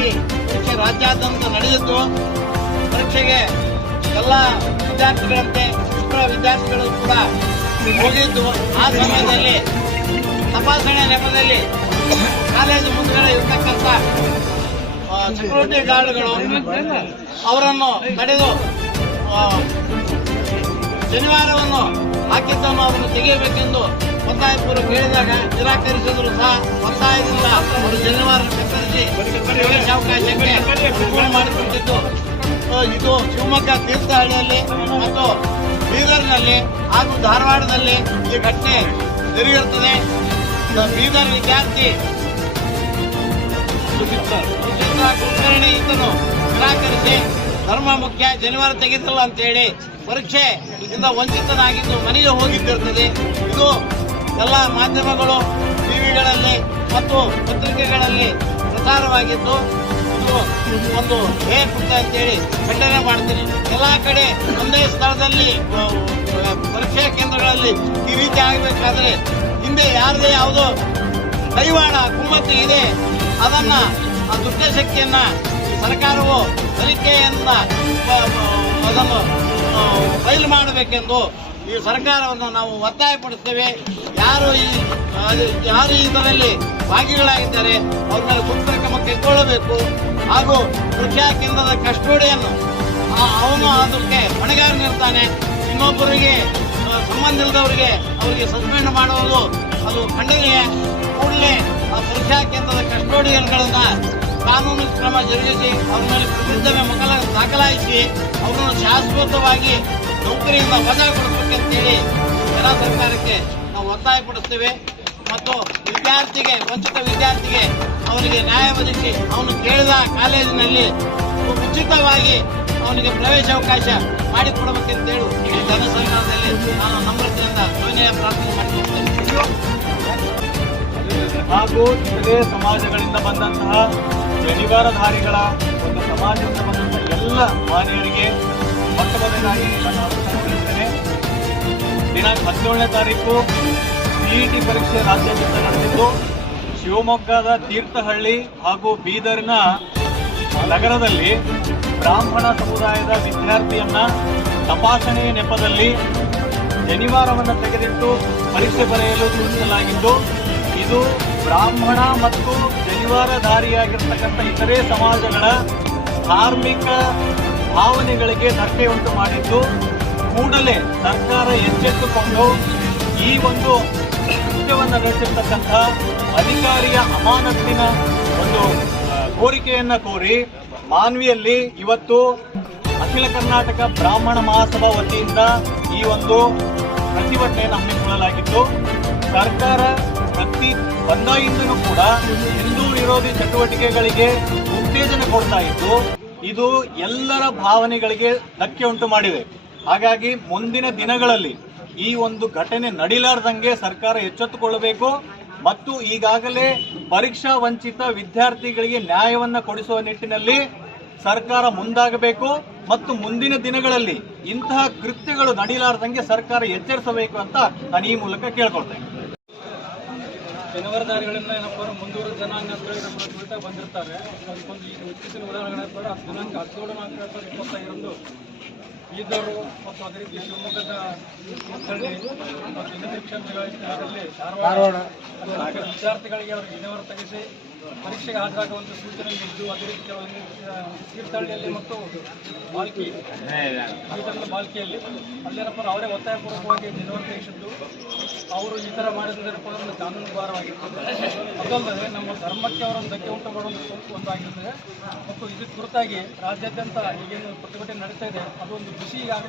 ರೀತಿ ಪರೀಕ್ಷೆ ರಾಜ್ಯಾದ್ಯಂತ ನಡೆದಿತ್ತು. ಪರೀಕ್ಷೆಗೆ ಎಲ್ಲ ವಿದ್ಯಾರ್ಥಿಗಳಂತೆ ವಿದ್ಯಾರ್ಥಿಗಳು ಕೂಡ ಹೋಗಿದ್ದು. ಆ ಸಮಯದಲ್ಲಿ ತಪಾಸಣೆ ನೆಪದಲ್ಲಿ ಕಾಲೇಜು ಮುಂದುಗಡೆ ಇರ್ತಕ್ಕಂಥ ಸೆಕ್ಯೂರಿಟಿ ಗಾರ್ಡ್ಗಳು ಅವರನ್ನು ತಡೆದು ಶನಿವಾರವನ್ನು ಹಾಕಿದ್ದನ್ನು ಅದನ್ನು ತೆಗೆಯಬೇಕೆಂದು ಒತ್ತಾಯಪೂರ್ವಕ ಕೇಳಿದಾಗ ನಿರಾಕರಿಸಿದ್ರು ಸಹ ಒತ್ತಾಯದಿಂದ ಅವರು ಶನಿವಾರ ಕತ್ತರಿಸಿ ಪ್ರವೇಶಾವಕಾಶಕ್ಕೆ ಅನುಕೂಲ ಮಾಡಿಕೊಟ್ಟಿದ್ದು. ಇದು ಶಿವಮೊಗ್ಗ ತೀರ್ಥಹಳ್ಳಿಯಲ್ಲಿ ಮತ್ತು ಬೀದರ್ನಲ್ಲಿ ಹಾಗೂ ಧಾರವಾಡದಲ್ಲಿ ಈ ಘಟನೆ ಜರುಗಿರುತ್ತದೆ. ಬೀದರ್ ವಿದ್ಯಾರ್ಥಿ ಕುಲಕರ್ಣಿ ಇದನ್ನು ನಿರಾಕರಿಸಿ ಧರ್ಮ ಮುಖ್ಯ ಶನಿವಾರ ತೆಗೆದಿಲ್ಲ ಅಂತ ಹೇಳಿ ಪರೀಕ್ಷೆ ಇಂದ ವಂಚಿತನಾಗಿದ್ದು ಮನೆಗೆ ಹೋಗಿದ್ದಿರುತ್ತದೆ. ಇದು ಎಲ್ಲ ಮಾಧ್ಯಮಗಳು ಟಿವಿಗಳಲ್ಲಿ ಮತ್ತು ಪತ್ರಿಕೆಗಳಲ್ಲಿ ಪ್ರಸಾರವಾಗಿದ್ದು ಇದು ಒಂದು ಹೇಗುತ್ತ ಅಂತೇಳಿ ಖಂಡನೆ ಮಾಡ್ತೀನಿ. ಎಲ್ಲ ಕಡೆ ಒಂದೇ ಸ್ಥಳದಲ್ಲಿ ಪರೀಕ್ಷಾ ಕೇಂದ್ರಗಳಲ್ಲಿ ಈ ರೀತಿ ಆಗಬೇಕಾದ್ರೆ ಹಿಂದೆ ಯಾರದೇ ಯಾವುದೋ ಕೈವಾಡ ಕುಮ್ಮತ್ತು ಇದೆ, ಅದನ್ನ ಆ ದುಷ್ಟಶಕ್ತಿಯನ್ನ ಸರ್ಕಾರವು ತನಿಖೆಯಿಂದ ಅದನ್ನು ಬಯಲು ಮಾಡಬೇಕೆಂದು ಈ ಸರ್ಕಾರವನ್ನು ನಾವು ಒತ್ತಾಯಪಡುತ್ತೇವೆ. ಯಾರು ಇದರಲ್ಲಿ ಭಾಗಿಗಳಾಗಿದ್ದಾರೆ ಅವ್ರ ಮೇಲೆ ಸೂಕ್ತ ಕ್ರಮ ಕೈಗೊಳ್ಳಬೇಕು. ಹಾಗೂ ಪರೀಕ್ಷಾ ಕೇಂದ್ರದ ಕಸ್ಟೋಡಿಯನ್ನು ಅವನು ಅದಕ್ಕೆ ಹೊಣೆಗಾರನಿರ್ತಾನೆ. ಇನ್ನೊಬ್ಬರಿಗೆ ಸಂಬಂಧ ಇಲ್ಲದವರಿಗೆ ಅವರಿಗೆ ಸಸ್ಪೆಂಡ್ ಮಾಡುವುದು ಅದು ಖಂಡನೀಯ. ಕೂಡಲೇ ಆ ಪರೀಕ್ಷಾ ಕೇಂದ್ರದ ಕಸ್ಟೋಡಿಯನ್ಗಳನ್ನ ಕಾನೂನು ಕ್ರಮ ಜರುಗಿಸಿ ಅವ್ರ ಮೇಲೆ ವಿರುದ್ಧವೇ ಮೊಕದ್ದಮೆ ದಾಖಲಾಯಿಸಿ ಅವರನ್ನು ಶಾಶ್ವತವಾಗಿ ನೌಕರಿಯಿಂದ ವಜಾಗೊಳಿಸಬೇಕಂತೇಳಿ ಕೇಂದ್ರ ಸರ್ಕಾರಕ್ಕೆ ನಾವು ಒತ್ತಾಯಪಡಿಸ್ತೇವೆ. ಮತ್ತು ವಂಚಿತ ವಿದ್ಯಾರ್ಥಿಗೆ ಅವನಿಗೆ ನ್ಯಾಯ ಒದಗಿಸಿ ಅವನು ಕೇಳಿದ ಕಾಲೇಜಿನಲ್ಲಿ ಉಚಿತವಾಗಿ ಅವನಿಗೆ ಪ್ರವೇಶಾವಕಾಶ ಮಾಡಿಕೊಡಬೇಕೆಂತೇಳಿ ಈ ಜನಸಂಘದಲ್ಲಿ ನಾನು ನಮ್ರತೆಯಿಂದ ವಿನಯ ಪ್ರಾರ್ಥನೆ ಮಾಡಿಕೊಡ್ತೇನೆ. ಹಾಗೂ ಇತರೆ ಸಮಾಜಗಳಿಂದ ಬಂದಂತಹ ಜನಿವಾರಧಾರಿಗಳ ಒಂದು ಸಮಾಜದಿಂದ ಬಂದಂತಹ ಎಲ್ಲ ಮಾನ್ಯರಿಗೆ ಮೊಟ್ಟಮೊದಲಾಗಿ ನಾನು ಅಭಿನಂದಿಸುತ್ತೇನೆ. ದಿನಾಂಕ 17ನೇ ತಾರೀಕು ಸಿಇಟಿ ಪರೀಕ್ಷೆ ರಾಜ್ಯಾದ್ಯಂತ ನಡೆದಿದ್ದು ಶಿವಮೊಗ್ಗದ ತೀರ್ಥಹಳ್ಳಿ ಹಾಗೂ ಬೀದರ್ನ ನಗರದಲ್ಲಿ ಬ್ರಾಹ್ಮಣ ಸಮುದಾಯದ ವಿದ್ಯಾರ್ಥಿಯನ್ನ ತಪಾಸಣೆ ನೆಪದಲ್ಲಿ ಜನಿವಾರವನ್ನು ತೆಗೆದಿಟ್ಟು ಪರೀಕ್ಷೆ ಬರೆಯಲು ಸೂಚಿಸಲಾಗಿದ್ದು, ಇದು ಬ್ರಾಹ್ಮಣ ಮತ್ತು ಜನಿವಾರಧಾರಿಯಾಗಿರ್ತಕ್ಕಂಥ ಇತರೆ ಸಮಾಜಗಳ ಧಾರ್ಮಿಕ ಭಾವನೆಗಳಿಗೆ ಧಕ್ಕೆ ಉಂಟು ಮಾಡಿದ್ದು, ಕೂಡಲೇ ಸರ್ಕಾರ ಎಚ್ಚೆತ್ತುಕೊಂಡು ಈ ಒಂದು ಕೃತ್ಯವನ್ನು ನಡೆಸಿರ್ತಕ್ಕಂಥ ಅಧಿಕಾರಿಯ ಅಮಾನತಿನ ಒಂದು ಕೋರಿಕೆಯನ್ನ ಕೋರಿ ಮಾನ್ವಿಯಲ್ಲಿ ಇವತ್ತು ಅಖಿಲ ಕರ್ನಾಟಕ ಬ್ರಾಹ್ಮಣ ಮಹಾಸಭಾ ವತಿಯಿಂದ ಈ ಒಂದು ಪ್ರತಿಭಟನೆಯನ್ನು ಹಮ್ಮಿಕೊಳ್ಳಲಾಗಿತ್ತು. ಸರ್ಕಾರ ಪ್ರತಿ ಬಂದಾಗಿಂದಲೂ ಕೂಡ ಹಿಂದೂ ವಿರೋಧಿ ಚಟುವಟಿಕೆಗಳಿಗೆ ಉತ್ತೇಜನ ಕೊಡ್ತಾ ಇದ್ದು, ಇದು ಎಲ್ಲರ ಭಾವನೆಗಳಿಗೆ ಧಕ್ಕೆ ಉಂಟು ಮಾಡಿದೆ. ಹಾಗಾಗಿ ಮುಂದಿನ ದಿನಗಳಲ್ಲಿ ಈ ಒಂದು ಘಟನೆ ನಡೀಲಾರ್ದಂಗೆ ಸರ್ಕಾರ ಎಚ್ಚೆತ್ತುಕೊಳ್ಳಬೇಕು ಮತ್ತು ಈಗಾಗಲೇ ಪರೀಕ್ಷಾ ವಂಚಿತ ವಿದ್ಯಾರ್ಥಿಗಳಿಗೆ ನ್ಯಾಯವನ್ನ ಕೊಡಿಸುವ ನಿಟ್ಟಿನಲ್ಲಿ ಸರ್ಕಾರ ಮುಂದಾಗಬೇಕು ಮತ್ತು ಮುಂದಿನ ದಿನಗಳಲ್ಲಿ ಇಂತಹ ಕೃತ್ಯಗಳು ನಡೀಲಾರ್ದಂಗೆ ಸರ್ಕಾರ ಎಚ್ಚರಿಸಬೇಕು ಅಂತ ನಾನು ಈ ಮೂಲಕ ಕೇಳ್ಕೊಳ್ತೇನೆ. ಜನಿವಾರಧಾರಿಗಳಿಂದ ಏನಪ್ಪ ಮುಂದೂರು ಜನಾಂಗ ಅಂತೇಳಿ ನಮ್ಮ ಕುರಿತ ಬಂದಿರ್ತಾರೆ. ಅದಕ್ಕೊಂದು ಈಗ ಇತ್ತೀಚಿನ ಉದಾಹರಣೆಗಳು ದಿನಾಂಕ 17/4/2025 ಬೀದರು ಮತ್ತು ಅದೇ ರೀತಿ ಶಿವಮೊಗ್ಗದ ತೀರ್ಥಹಳ್ಳಿ ಮತ್ತು ಇನ್ನಿತರ ಕ್ಷೇತ್ರಗಳಲ್ಲಿ ಧಾರವಾಡ ವಿದ್ಯಾರ್ಥಿಗಳಿಗೆ ಅವರಿಗೆ ಜನಿವಾರ ತೆಗೆಸಿ ಪರೀಕ್ಷೆಗೆ ಹಾಜರಾಗುವಂತೆ ಸೂಚನೆ ನೀಡಿದ್ದು, ಅದೇ ರೀತಿ ಕೆಲವೊಂದು ತೀರ್ಥಹಳ್ಳಿಯಲ್ಲಿ ಮತ್ತು ಬಾಲ್ಕಿಯಲ್ಲಿ ಅಲ್ಲೇನಪ್ಪ ಅವರೇ ಒತ್ತಾಯಪೂರ್ವಕವಾಗಿ ಜನಿವಾರ ತೆಗೆಸಿದ್ದು, ಅವರು ಈ ಥರ ಮಾಡಿದ್ರೇನಪ್ಪ ಒಂದು ಕಾನೂನು ಭಾರವಾಗಿರ್ತದೆ. ಅದಲ್ಲದೆ ನಮ್ಮ ಧರ್ಮಕ್ಕೆ ಅವರನ್ನು ಧಕ್ಕೆ ಉಂಟು ಮಾಡುವಂಥ ಸ್ವಲ್ಪ ಒಂದಾಗಿರ್ತದೆ. ಮತ್ತು ಇದಕ್ಕೆ ಕುರಿತಾಗಿ ರಾಜ್ಯಾದ್ಯಂತ ಈಗೇನು ಪ್ರತಿಭಟನೆ ನಡೀತಾ ಇದೆ ಅದು ಒಂದು ಬಿಸಿ ಈಗಾಗಲೇ